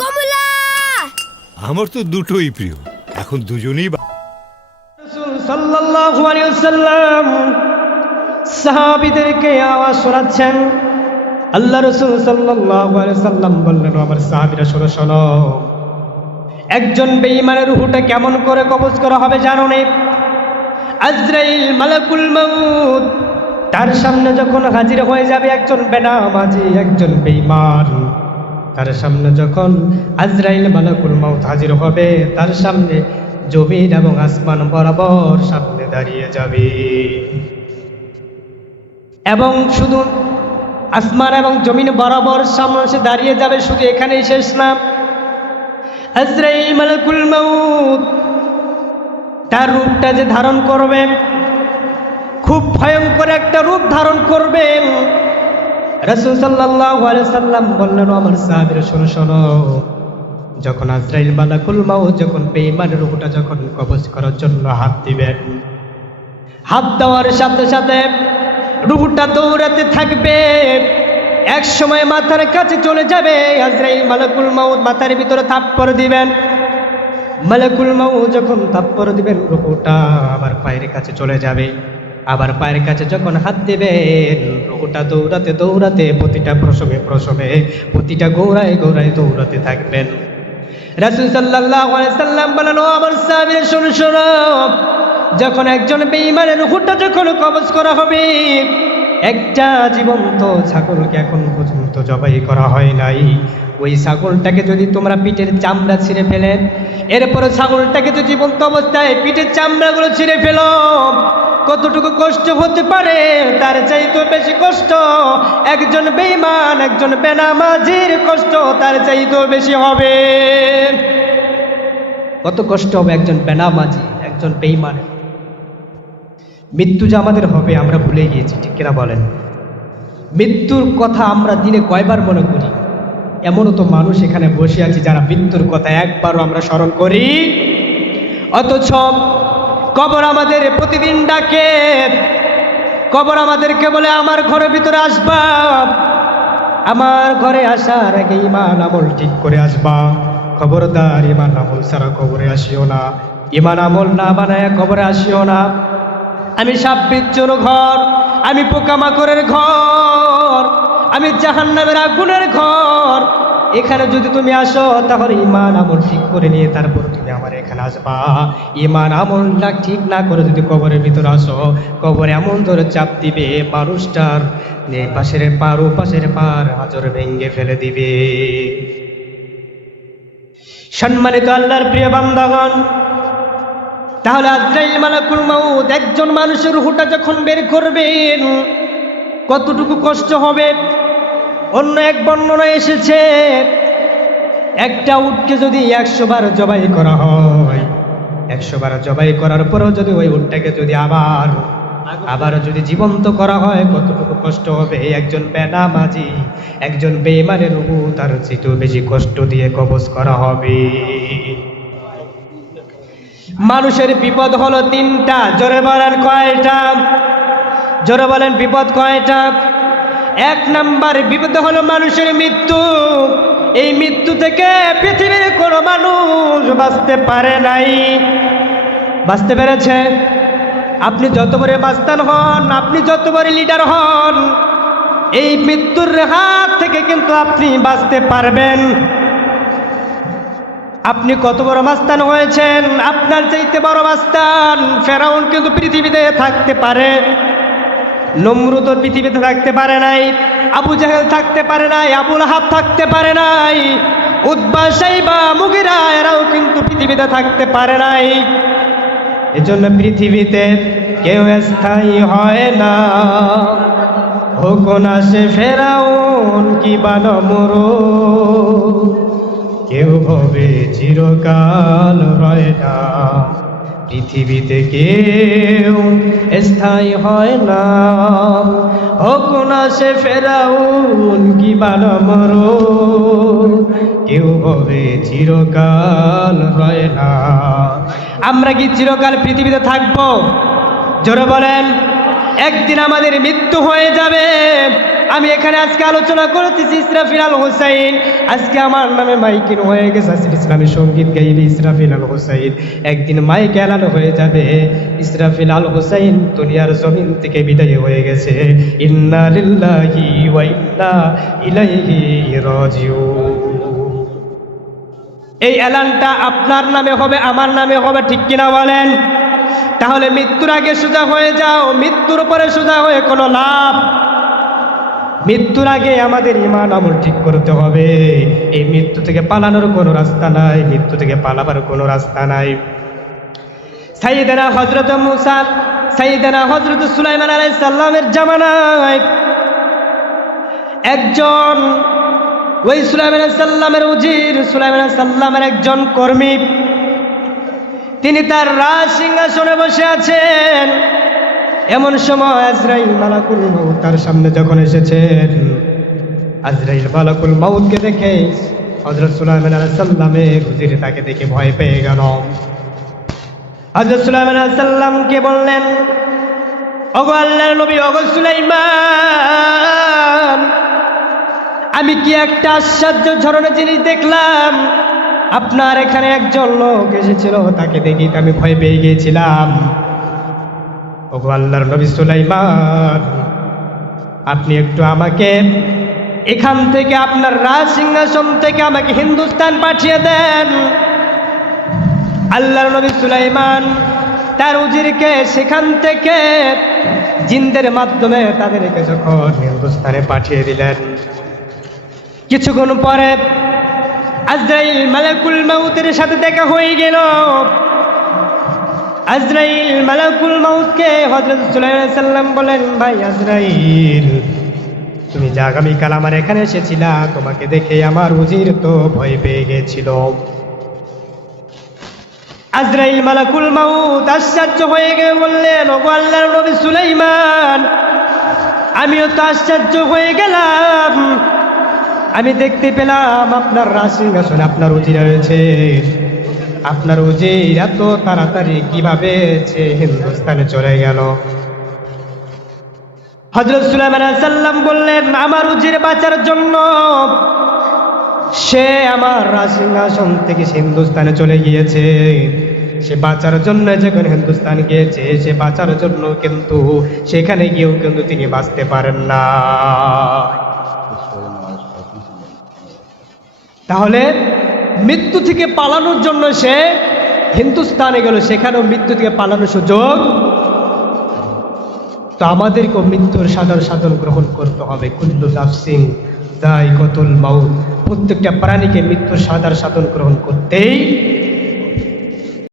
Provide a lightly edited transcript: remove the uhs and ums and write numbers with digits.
কমলা। আমার তো দুটোই প্রিয়, এখন দুজনেই রাসূল সাল্লাল্লাহু আলাইহি ওয়াসাল্লাম সাহাবীদেরকে আওয়াজ শোনাচ্ছেন। আল্লাহ রাসূল সাল্লাল্লাহু আলাইহি ওয়াসাল্লাম বললেন, আমার সাহাবীরা শোনো শোনো, একজন বেঈমানের রূহটা কেমন করে কবজ করা হবে জানো না? আজরাইল মালাকুল মউত তার সামনে যখন হাজির হয়ে যাবে একজন বেনামাজি, একজন বেঈমান, তার সামনে যখন আজরাইল মালাকুল মউত হাজির হবে, তার সামনে জমিন এবং আসমান বরাবর সামনে দাঁড়িয়ে যাবে। এবং শুধু আসমান এবং জমিন বরাবর সামনে সে দাঁড়িয়ে যাবে, শুধু এখানেই শেষ না। আজরাইল মালাকুল মউত তার রূপটা যে ধারণ করবে, খুব ভয়ঙ্কর একটা রূপ ধারণ করবেন। রাসূল সাল্লাল্লাহু আলাইহি সাল্লাম বললেন, আমার সাহাবীরা শোনো শোনো, যখন আজরাইল মালাকুল মউত যখন বেঈমানের রূহটা যখন কবজ করার জন্য হাত দিবেন, হাত দেওয়ার সাথে সাথে রূহটা দৌড়াতে থাকবে। এক সময় মাথার কাছে চলে যাবে, আজরাইল মালাকুল মউত মাথার ভিতরে থাপ্পড় দিবেন। মালাকুল মউত যখন থাপ্পড় দিবেন, রূহটা আবার পায়ের কাছে চলে যাবে। আবার পায়ের কাছে যখন হাত দেবেন, রূহটা দৌড়াতে দৌড়াতে প্রতিটা প্রসবে প্রসবে প্রতিটা গোড়ায় গোড়ায় দৌড়াতে থাকবেন। রাসূল সাল্লাল্লাহু আলাইহি সাল্লাম বলেন, ও আমার সাহাবীরা শোনো শোনো, যখন একজন বেঈমানের রূহটা যখন কবজ করা হবে, একটা জীবন্ত ছাগলকে এখন পর্যন্ত জবাই করা হয় নাই। ওই ছাগলটাকে যদি তোমরা পিঠের চামড়া ছিঁড়ে ফেলেন, এরপরে ছাগলটাকে যদি জীবন্ত অবস্থায় পিঠের চামড়াগুলো ছিঁড়ে ফেলো, কতটুকু কষ্ট হতে পারে? তার চাইতে বেশি কষ্ট একজন বেঈমান, একজন বেনামাজির কষ্ট তার চাইতেও বেশি হবে। কত কষ্ট হবে একজন বেনামাজি, একজন বেঈমানের। মৃত্যু যে আমাদের হবে আমরা ভুলে গিয়েছি, ঠিক কিনা বলেন? মৃত্যুর কথা আমরা দিনে কয়বার মনে করি? এমনও তো মানুষ এখানে বসে আছে যারা মৃত্যুর কথা একবারও আমরা স্মরণ করি, অথচ কবর আমাদের প্রতিদিন ডাকে। কবর আমাদেরকে বলে, আমার ঘরের ভিতরে আসবা, আমার ঘরে আসার আগে ঈমান আমল ঠিক করে আসবা। খবরদার ঈমান আমল ছাড়া কবরে আসিও না, ঈমান আমল না বানায় কবরে আসিও না। আমি সাপ বিচ্ছুর ঘর, আমি পোকামাকড়ের ঘর, আমি জাহান্নামের আগুনের ঘর। এখানে যদি তুমি আসো তাহলে ঈমান আমল ঠিক করে নিয়ে তারপর তুমি আমার এখানে আসবা। ঈমান আমলটা ঠিক না করে যদি কবরের ভিতরে আসো, কবরে এমন ধরে চাপ দিবে মানুষটার এই পাশের পার ও পাশের পার হাজর ভেঙ্গে ফেলে দিবে। সম্মানিত আল্লাহর প্রিয় বান্দাগণ, তাহলে আজরাইল মালাকুল মউত একজন মানুষের রূহটা যখন বের করবেন কতটুকু কষ্ট হবে? অন্য এক বর্ণনায় এসেছে, একটা উটকে যদি 100 বার জবাই করা হয়, 100 বার জবাই করার পরেও যদি ওই উটটাকে যদি আবার যদি জীবন্ত করা হয়, কতটুকু কষ্ট হবে? একজন বেনামাজি, একজন বেঈমানের রূহ তার চেয়েও বেশি কষ্ট দিয়ে কবজ করা হবে। মানুষের বিপদ হলো 3টা। জোরে বলেন কয়টা? জোরে বলেন বিপদ কয়টা? 1 নাম্বার বিপদ হলো মানুষের মৃত্যু। এই মৃত্যু থেকে পৃথিবীর কোনো মানুষ বাঁচতে পারে নাই। বাঁচতে পেরেছে? আপনি যত বড় মাস্তান হন, আপনি যত বড় লিডার হন, এই মৃত্যুর হাত থেকে কিন্তু আপনি বাঁচতে পারবেন। আপনি কত বড় মাস্তান হয়েছেন, আপনার চাইতে বড় মাস্তান ফেরাউন কিন্তু পৃথিবীতে থাকতে পারে, নমরুদ পৃথিবীতে থাকতে পারে নাই, আবু জাহেল থাকতে পারে নাই, আবু লাহাব থাকতে পারে নাই, উতবা শাইবা মুগিরা এরাও কিন্তু পৃথিবীতে থাকতে পারে নাই। এজন্য পৃথিবীতে কেউ স্থায়ী হয় না, হোক না সে ফেরাউন কিংবা নমরুদ, কেউ হবে চিরকাল রয় না। পৃথিবীতে কেউ স্থায়ী হয় না, হোক না সে ফেরাউন কিংবা নমরুদ, কেউ হবে চিরকাল রয় না। আমরা কি চিরকাল পৃথিবীতে থাকবো? জোরে বলেন। একদিন আমাদের মৃত্যু হয়ে যাবে। আমি এখানে আজকে আলোচনা করতেছি ইসরাফিল আল হোসাইন। আজকে আমার নামে মাইকিন হয়ে গেছে, আজকে ইসলামী সঙ্গীত গাইবে ইসরাফিল আল হোসাইন। একদিন মাইক এলানো হয়ে যাবে ইসরাফিল আল হোসাইন দুনিয়ার জমিন থেকে বিদায় হয়ে গেছে। ইন্না লিল্লাহি ওয়া ইন্না ইলাইহি রাজিউন। এই এলানটা আপনার নামে হবে, আমার নামে হবে, ঠিক কিনা বলেন? তাহলে মৃত্যুর আগে সোজা হয়ে যাও, মৃত্যুর পরে সোজা হয়ে কোনো লাভ। মৃত্যুর আগে আমাদের ঈমান আমল ঠিক করতে হবে। এই মৃত্যু থেকে পালানোর কোনো রাস্তা নাই, মৃত্যু থেকে পালাবার কোনো রাস্তা নাই। সাইয়েদনা হযরত মুসা, সাইয়েদনা হযরত সুলাইমান আলাইহিস সালামের জামানায় একজন ওই সুলাইমান আলাইহিস সালামের উজির, সুলাইমান আলাইহিস সালামের একজন কর্মী, তিনি তার রাজ সিংহাসনে বসে আছেন। এমন সময় আজরাইল মালাকুল মউত তার সামনে যখন এসেছেন, আজরাইল মালাকুল মউতকে দেখে হযরত সুলাইমান আলাইহিস সালামের উজির তাকে দেখে ভয় পেয়ে গেল। হযরত সুলাইমান আলাইহিস সালামকে বললেন, ওগো আল্লাহর নবী, ওগো সুলাইমান, আমি কি একটা আশ্চর্য ধরনের জিনিস দেখলাম। আপনার এখানে একজন লোক এসেছিল, তাকে দেখি আমি ভয় পেয়ে গিয়েছিলাম। ওগো আল্লাহর নবী সুলাইমান, আপনি একটু আমাকে এখান থেকে, আপনার রাজ সিংহাসন থেকে আমাকে হিন্দুস্তান পাঠিয়ে দেন। আল্লাহর নবী সুলাইমান তার উজিরকে সেখান থেকে জিনদের মাধ্যমে তাদেরকে যখন হিন্দুস্তানে পাঠিয়ে দিলেন, কিছুক্ষণ পরে আজরাইল মালাকুল মউতের সাথে দেখা হয়ে গেল। আজরাইল মালাকুল মউতকে হযরত সুলাইমান আলাইহিস সালাম বলেন, ভাই আজরাইল, তুমি যে আগামীকাল আমার এখানে এসেছিলা, তোমাকে দেখে আমার উজির তো ভয় পেয়ে গেছিল। আজরাইল মালাকুল মউত আশ্চর্য হয়ে গিয়ে বললেন, ওগো আল্লাহর নবী সুলাইমান, আমিও তো আশ্চর্য হয়ে গেলাম। আমি দেখতে পেলাম আপনার রাজ সিংহাসনে আপনার উজির রয়েছে। আপনার উজির এত তাড়াতাড়ি কিভাবে সে হিন্দুস্তানে চলে গেল? হযরত সুলাইমান আলাইহিস সালাম বললেন, আমার উজির বাঁচার জন্য সে আমার রাজ সিংহাসন থেকে হিন্দুস্তানে চলে গিয়েছে। সে বাঁচার জন্য যখন হিন্দুস্তান গিয়েছে, সে বাঁচার জন্য কিন্তু সেখানে গিয়েও কিন্তু তিনি বাঁচতে পারেন না। তাহলে মৃত্যু থেকে পালানোর জন্য সে হিন্দুস্তানে গেল, সেখানেও মৃত্যু থেকে পালানোর সুযোগ। তো আমাদেরকেও মৃত্যুর সাধন গ্রহণ করতে হবে। কুল্লু নাফসিন যায়কাতুল মাউত, প্রত্যেকটা প্রাণীকে মৃত্যুর সাধন গ্রহণ করতেই